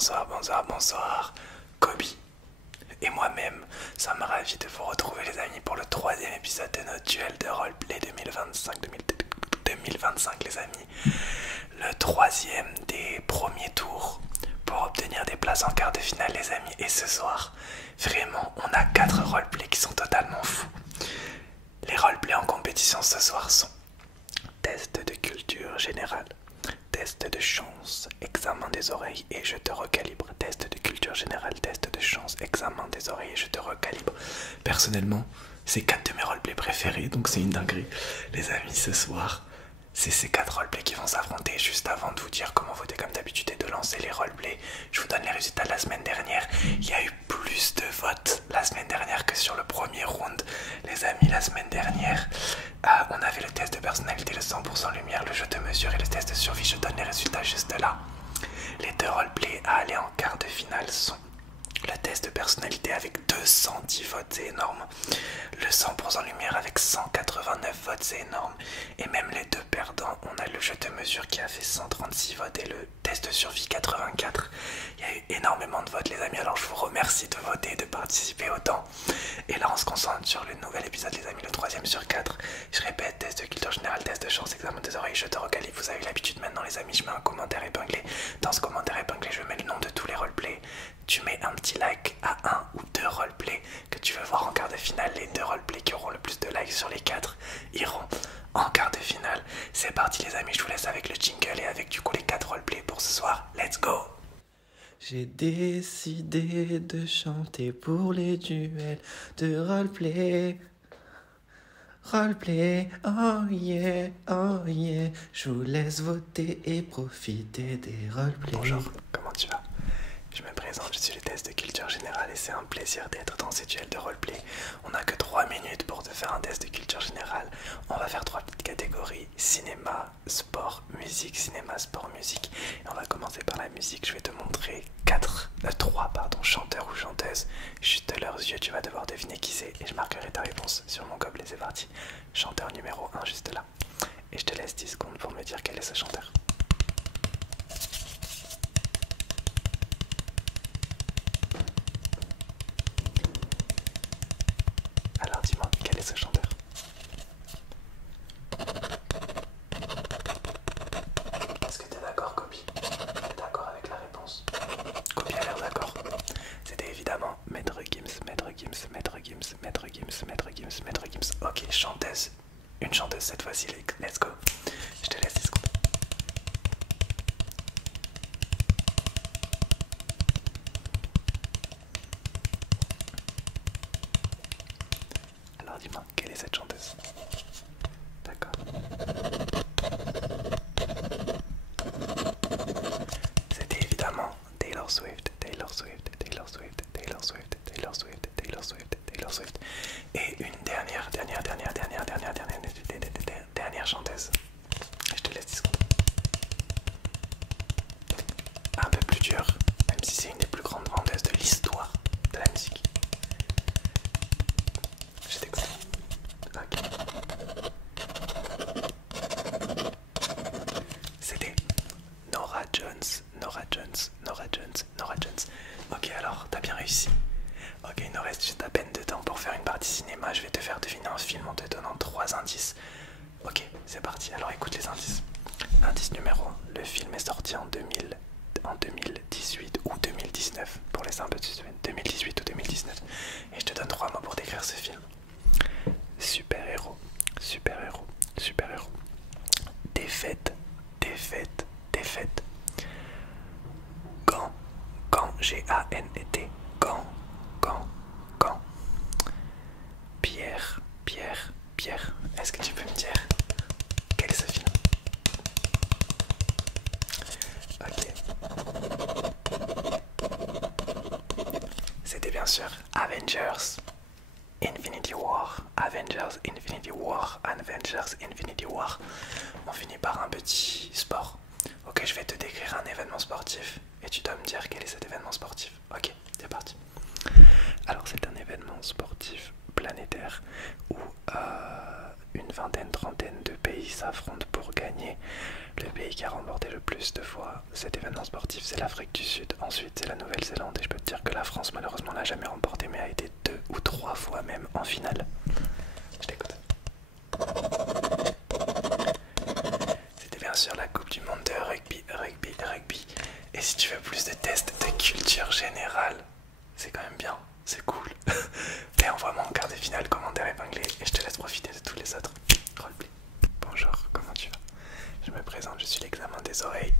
bonsoir, bonsoir, bonsoir, Kobe et moi-même sommes ravis de vous retrouver les amis pour le troisième épisode de notre duel de roleplay 2025 les amis. Le troisième des premiers tours pour obtenir des places en quart de finale les amis. Et ce soir, vraiment, on a 4 roleplays qui sont totalement fous. Les roleplays en compétition ce soir sont test de culture générale, test de chance, examen des oreilles et je te recalibre. Test de culture générale, test de chance, examen des oreilles et je te recalibre. Personnellement, c'est 4 de mes roleplays préférés, donc c'est une dinguerie. Les amis, ce soir, c'est ces 4 roleplays qui vont s'affronter. Juste avant de vous dire comment voter comme d'habitude et de lancer les roleplays, je vous donne les résultats de la semaine dernière. Il y a eu plus de votes la semaine dernière que sur le premier round. Les amis, la semaine dernière, on avait le test de personnalité, le 100% lumière, le jeu de mesure et le test de survie. Je donne les résultats juste là. Les 2 roleplays à aller en quart de finale sont le test de personnalité avec 210 votes, c'est énorme. Le 100% lumière avec 189 votes, c'est énorme. Et même les 2 perdants, on a le jeu de mesure qui a fait 136 votes et le test de survie 84. Il y a eu énormément de votes les amis, alors je vous remercie de voter et de participer autant. Et là on se concentre sur le nouvel épisode les amis, le 3ème sur 4. Je répète, test de culture générale, test de chance, examen des oreilles, je te recalibre. Vous avez l'habitude maintenant les amis, je mets un commentaire épinglé. Dans ce commentaire épinglé, je mets le nom de tous les roleplays. Tu mets un petit like à 1 ou 2 roleplays que tu veux voir en quart de finale. Les 2 roleplays qui auront le plus de likes sur les 4 iront en quart de finale. C'est parti les amis, je vous laisse avec le jingle et avec du coup les 4 roleplays pour ce soir. Let's go! J'ai décidé de chanter pour les duels de roleplay. Roleplay, oh yeah, oh yeah. Je vous laisse voter et profiter des roleplays. Bonjour, comment tu vas? Je me présente, je suis le test de culture générale et c'est un plaisir d'être dans ces duels de roleplay. On n'a que 3 minutes pour te faire un test de culture générale. On va faire 3 petites catégories, cinéma, sport, musique, cinéma, sport, musique. Et on va commencer par la musique, je vais te montrer 3 chanteurs ou chanteuses. Juste de leurs yeux, tu vas devoir deviner qui c'est et je marquerai ta réponse sur mon gobelet, c'est parti. Chanteur numéro 1 juste là. Et je te laisse 10 secondes pour me dire quel est ce chanteur. Alors dis-moi, quel est ce chanteur? Est-ce que t'es d'accord, Kobe? T'es d'accord avec la réponse? Kobe a l'air d'accord. C'était évidemment Maître Gims, Maître Gims, Maître Gims, Maître Gims, Maître Gims, Maître Gims. Ok, chanteuse. Une chanteuse cette fois-ci, let's go. Je te laisse 10 secondes. Alors dis-moi, quelle est cette chanteuse? D'accord. C'était évidemment Taylor Swift, Taylor Swift, Taylor Swift, Taylor Swift, Taylor Swift, Taylor Swift, Taylor Swift. Et une dernière chanteuse. Je te laisse 10 secondes. Un peu plus dur, même si c'est une des plus grandes vendeuses de l'histoire de la musique. Je t'écoute. Ok. C'était Norah Jones, Norah Jones, Norah Jones, Norah Jones. Ok, alors, t'as bien réussi. Ok, il nous reste juste à peine de temps pour faire une partie cinéma. Je vais te faire deviner un film en te donnant 3 indices. Ok, c'est parti. Alors écoute les indices. Indice numéro 1. Le film est sorti en 2018 ou 2019. Pour laisser un peu de suspense. 2018 ou 2019. Et je te donne 3 mots pour décrire ce film. Super-héros, super-héros, super-héros. Défaite, défaite, défaite. Gant, gant, G-A-N-E-T. Gant, gant, gant. Pierre, pierre, pierre. Est-ce que tu peux me dire quel est ce film? Ok. C'était bien sûr Avengers Infinity War. Avengers Infinity War. Avengers Infinity War. On finit par un petit sport. Ok, je vais te décrire un événement sportif et tu dois me dire quel est cet événement sportif. Ok, c'est parti. Alors c'est un événement sportif planétaire où une vingtaine, trentaine de pays s'affrontent pour gagner. Le pays qui a remporté le plus de fois cet événement sportif, c'est l'Afrique du Sud. Ensuite, c'est la Nouvelle-Zélande. Et je peux te dire que la France, malheureusement, n'a jamais remporté, mais a été 2 ou 3 fois même en finale. Je t'écoute. C'était bien sûr la Coupe du Monde de rugby. Et si tu veux plus de tests de culture générale, c'est quand même bien, c'est cool. Mais envoie-moi en quart de finale, commentaire épinglé, et je te laisse profiter de tous les autres roleplay. Bonjour, comment tu vas? Je me présente, je suis l'examen des oreilles,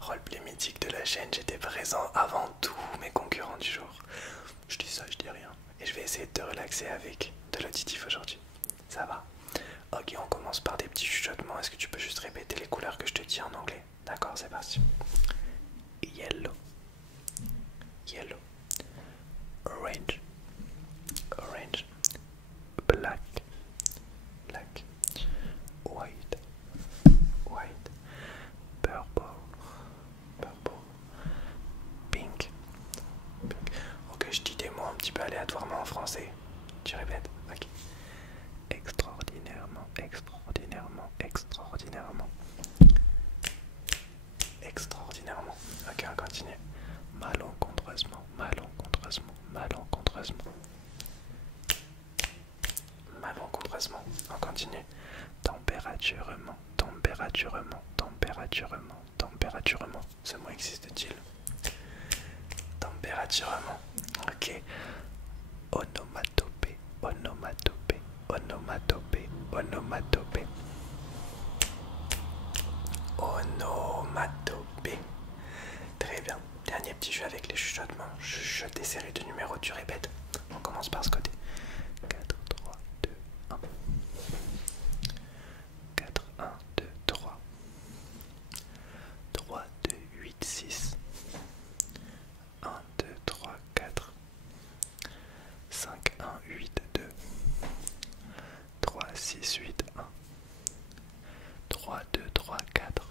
roleplay mythique de la chaîne. J'étais présent avant tous mes concurrents du jour. Je dis ça, je dis rien. Et je vais essayer de te relaxer avec de l'auditif aujourd'hui. Ça va? Ok, on commence par des petits chuchotements. Est-ce que tu peux juste répéter les couleurs que je te dis en anglais? D'accord, c'est parti. Yellow, yellow, orange, orange, black, black, white, white, purple, purple, pink, pink. Ok, je dis des mots un petit peu aléatoirement en français. Tu répètes? Ok. Extraordinairement, extraordinairement, extraordinairement. Extraordinairement. Ok, on continue. Malencontreusement, malencontreusement, malencontreusement. Malencontreusement. On continue. Températurement, températurement, températurement, températurement. Ce mot existe-t-il? Températurement. Ok. Onomatopée, onomatopée, onomatopée, onomatopée. Onomatopée. Très bien. Dernier petit jeu avec les chuchotements. Je chuchote des séries de numéros, tu répètes. On commence par ce côté. 4, 3, 2, 1. 4, 1, 2, 3. 3, 2, 8, 6. 1, 2, 3, 4. 5, 1, 8, 2. 3, 6, 8, 1. 3, 2, 3, 4.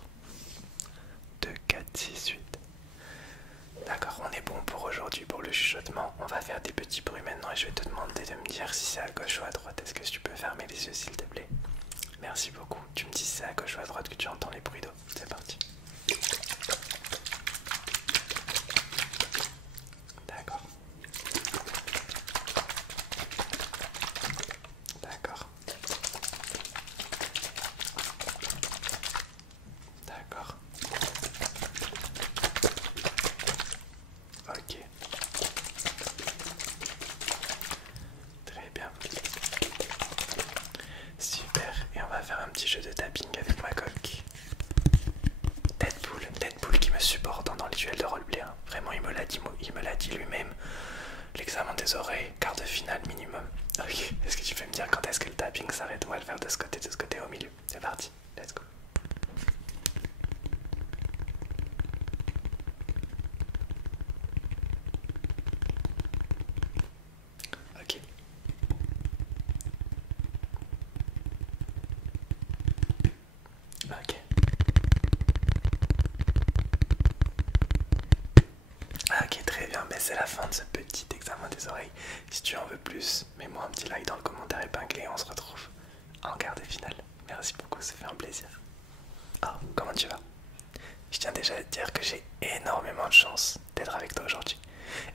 2, 4, 6, 8. D'accord, on est bon pour aujourd'hui pour le chuchotement. On va faire des petits bruits maintenant et je vais te demander de me dire si c'est à gauche ou à droite. Est-ce que tu peux fermer les yeux s'il te plaît? Merci beaucoup. Tu me dis si c'est à gauche ou à droite que tu entends les bruits d'eau. C'est parti. D'accord. D'accord. D'accord. Ok. Très bien. Super. Et on va faire un petit jeu de tapping avec ma coque. Deadpool qui me supporte dans les duels de roleplay. Hein. Vraiment, il me l'a dit lui-même. L'examen des oreilles, quart de finale minimum. Ok. Est-ce que tu peux me dire quand est-ce que le tapping s'arrête? On va le faire de ce côté, au milieu. C'est parti. Let's go. Ok. Ok. Ok, très bien. Mais c'est la fin de ce petit examen des oreilles. Si tu en veux plus, mets-moi un petit like dans le commentaire épinglé et on se retrouve en quart de finale. Merci beaucoup, ça fait un plaisir. Ah, comment tu vas? Je tiens déjà à te dire que j'ai énormément de chance d'être avec toi aujourd'hui.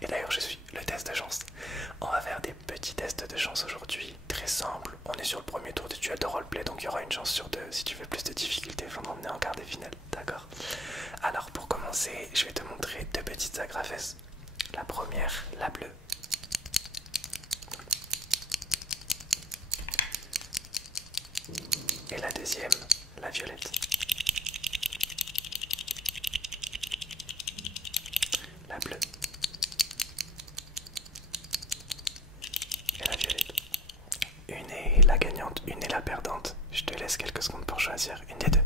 Et d'ailleurs, je suis le test de chance. On va faire des petits tests de chance aujourd'hui, très simples. On est sur le premier tour du duel de roleplay, donc il y aura une chance sur deux. Si tu veux plus de difficultés, il faudra emmener en quart de finale, d'accord? Alors pour commencer, je vais te montrer deux petites agrafes. La première, la bleue. Et la deuxième, la violette. La bleue. Et la violette. Une est la gagnante, une est la perdante. Je te laisse quelques secondes pour choisir une des deux.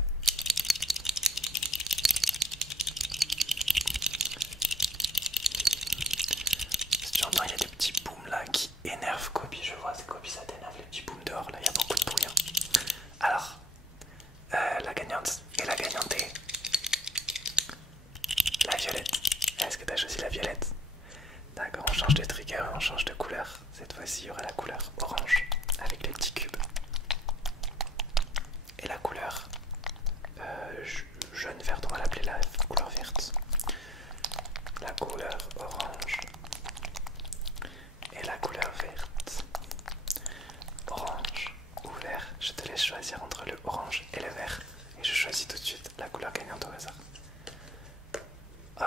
Si tu entends, il y a des petits booms là qui énervent Kobe. Je vois, c'est Kobe, ça t'énerve les petits booms dehors là, il y a beaucoup de bruit. Hein. Alors, la gagnante et la gagnantée. La violette. Est-ce que tu as choisi la violette? D'accord, on change de trigger, on change de couleur. Cette fois-ci, il y aura la couleur orange avec les petits cubes. Et la couleur jaune verte, on va l'appeler la couleur verte.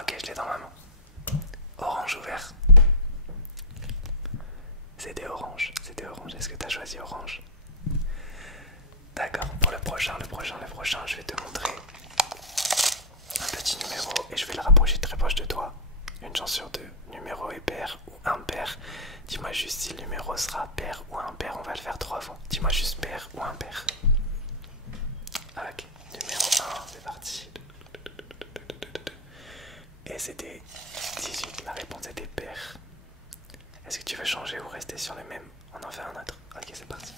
Ok, je l'ai dans ma main. Orange ou vert? C'était orange, c'était orange. Est-ce que tu as choisi orange? D'accord, pour le prochain, je vais te montrer un petit numéro et je vais le rapprocher très proche de toi. Une chance sur deux, numéro est pair ou impair. Dis-moi juste si le numéro sera pair ou impair, on va le faire 3 fois. Dis-moi juste pair ou impair. Ok, numéro 1, c'est parti. Et c'était 18, la réponse était pair. Est-ce que tu veux changer ou rester sur le même? On en fait un autre. Ok, c'est parti.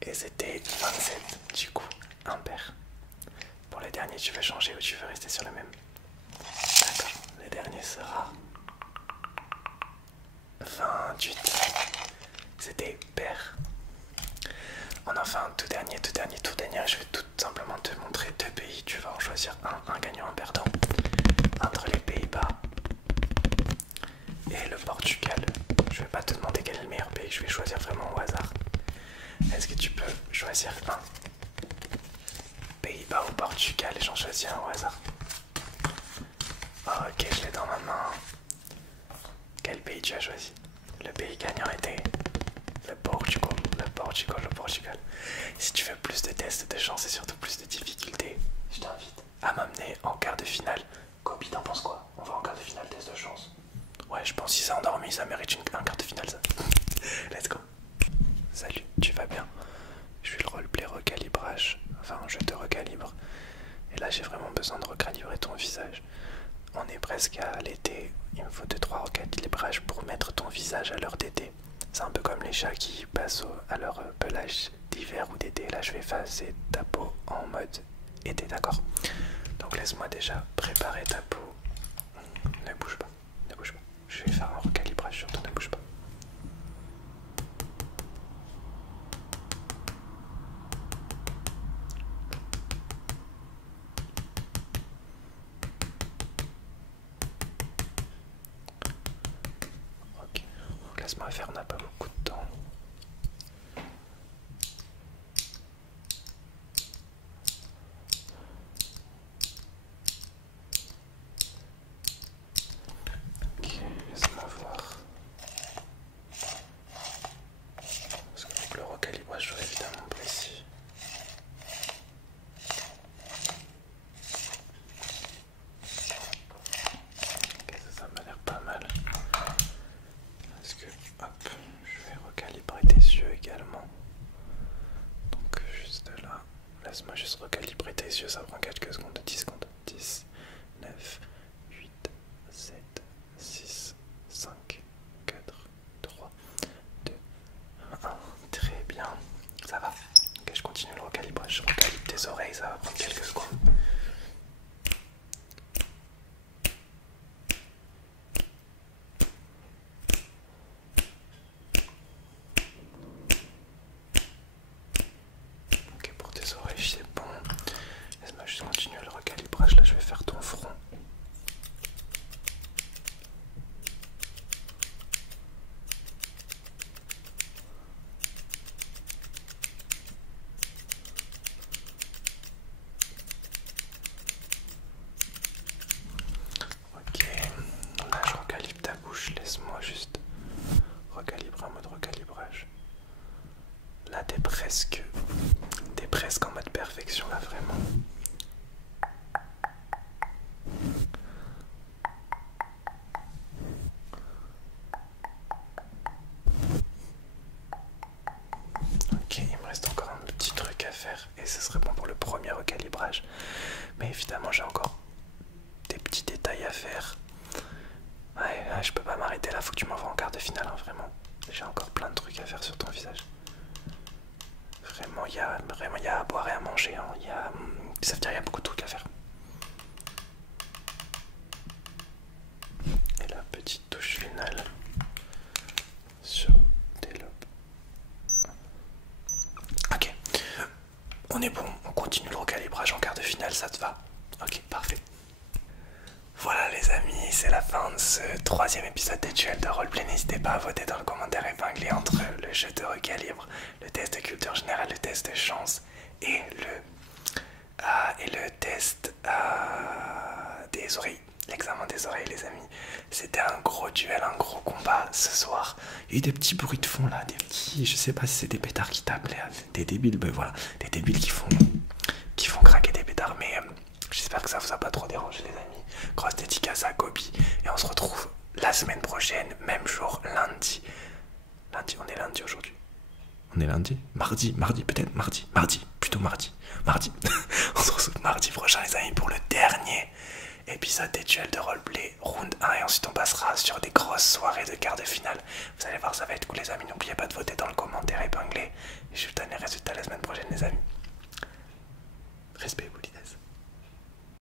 Et c'était 27, du coup, impair. Pour le dernier, tu veux changer ou tu veux rester sur le même? D'accord, le dernier sera 28. C'était pair. On en fait un tout dernier. Je vais tout simplement te montrer deux pays. Tu vas en choisir un gagnant, un perdant. Entre les Pays-Bas et le Portugal. Je vais pas te demander quel est le meilleur pays, je vais choisir vraiment au hasard. Est-ce que tu peux choisir un? Pays-Bas ou Portugal, et j'en choisis un au hasard. Ok, je l'ai dans ma main. Quel pays tu as choisi? Le pays gagnant était le Portugal. Le Portugal. Si tu veux plus de tests de chance et surtout plus de difficultés, je t'invite à m'amener en quart de finale. Kobe, t'en penses quoi? On va en quart de finale, test de chance. Ouais, je pense qu'il s'est endormi, ça mérite un quart de finale, ça. Let's go. Salut, tu vas bien? Je suis le roleplay recalibrage. Enfin, je te recalibre. Et là, j'ai vraiment besoin de recalibrer ton visage. On est presque à l'été. Il me faut 2-3 recalibrages pour mettre ton visage à l'heure d'été. C'est un peu comme les chats qui passent à leur pelage d'hiver ou d'été. Là, je vais effacer ta peau en mode été, d'accord? Donc, laisse-moi déjà préparer ta peau. Ne bouge pas, ne bouge pas. Je vais faire un recalibrage sur toi, ne bouge pas. Ok, laisse-moi faire, on n'a pas beaucoup de temps. Ok, laisse-moi voir. Parce que donc le recalibrage sera évidemment précis. Ok, ça m'a l'air pas mal. Parce que, hop, je vais recalibrer tes yeux également. Donc juste là, laisse-moi juste recalibrer tes yeux, ça prend quelques secondes, 10 secondes. 10, 9, 8, 7, 6, 5, 4, 3, 2, 1. Très bien, ça va. Ok, je continue le recalibrage, je recalibre tes oreilles, ça va prendre quelques secondes. Ok, pour tes oreilles, c'est bon. Laisse-moi juste continuer le recalibrage. Là, je vais faire ton front. Ok, là, je recalibre ta bouche. Laisse-moi juste recalibrer en mode recalibrage. Là, t'es presque en mode perfection, là, vraiment. Ok, il me reste encore un petit truc à faire et ce serait bon pour le premier recalibrage. Mais évidemment, j'ai encore des petits détails à faire. Ouais, je peux pas m'arrêter là, faut que tu m'envoies en quart de finale, hein, vraiment. J'ai encore plein de trucs à faire sur ton visage. Vraiment, il y a à boire et à manger. Hein. Ça veut dire qu'il y a beaucoup de trucs à faire. Et la petite touche finale sur tes lobes. Ok, on est bon, on continue le recalibrage en quart de finale, ça te va? Ok, parfait. Voilà les amis, c'est la fin de ce 3e épisode des duels de roleplay. N'hésitez pas à voter dans le commentaire épinglé entre le jeu de recalibre, le test de culture générale, le test de chance et le test des oreilles. L'examen des oreilles, les amis. C'était un gros duel, un gros combat ce soir. Il y a eu des petits bruits de fond là, des petits, je sais pas si c'est des pétards qui tapent, des débiles, ben voilà, des débiles qui font craquer des pétards. Mais j'espère que ça vous a pas trop dérangé, les amis. Grosse dédicace à Gobi. Et on se retrouve la semaine prochaine, même jour, lundi. Lundi, on est lundi aujourd'hui. On est lundi? Mardi peut-être, plutôt mardi. On se retrouve mardi prochain, les amis, pour le dernier épisode des duels de roleplay round 1, et ensuite on passera sur des grosses soirées de quart de finale. Vous allez voir, ça va être cool, les amis. N'oubliez pas de voter dans le commentaire épinglé et je vous donne les résultats la semaine prochaine, les amis. Respect, oui.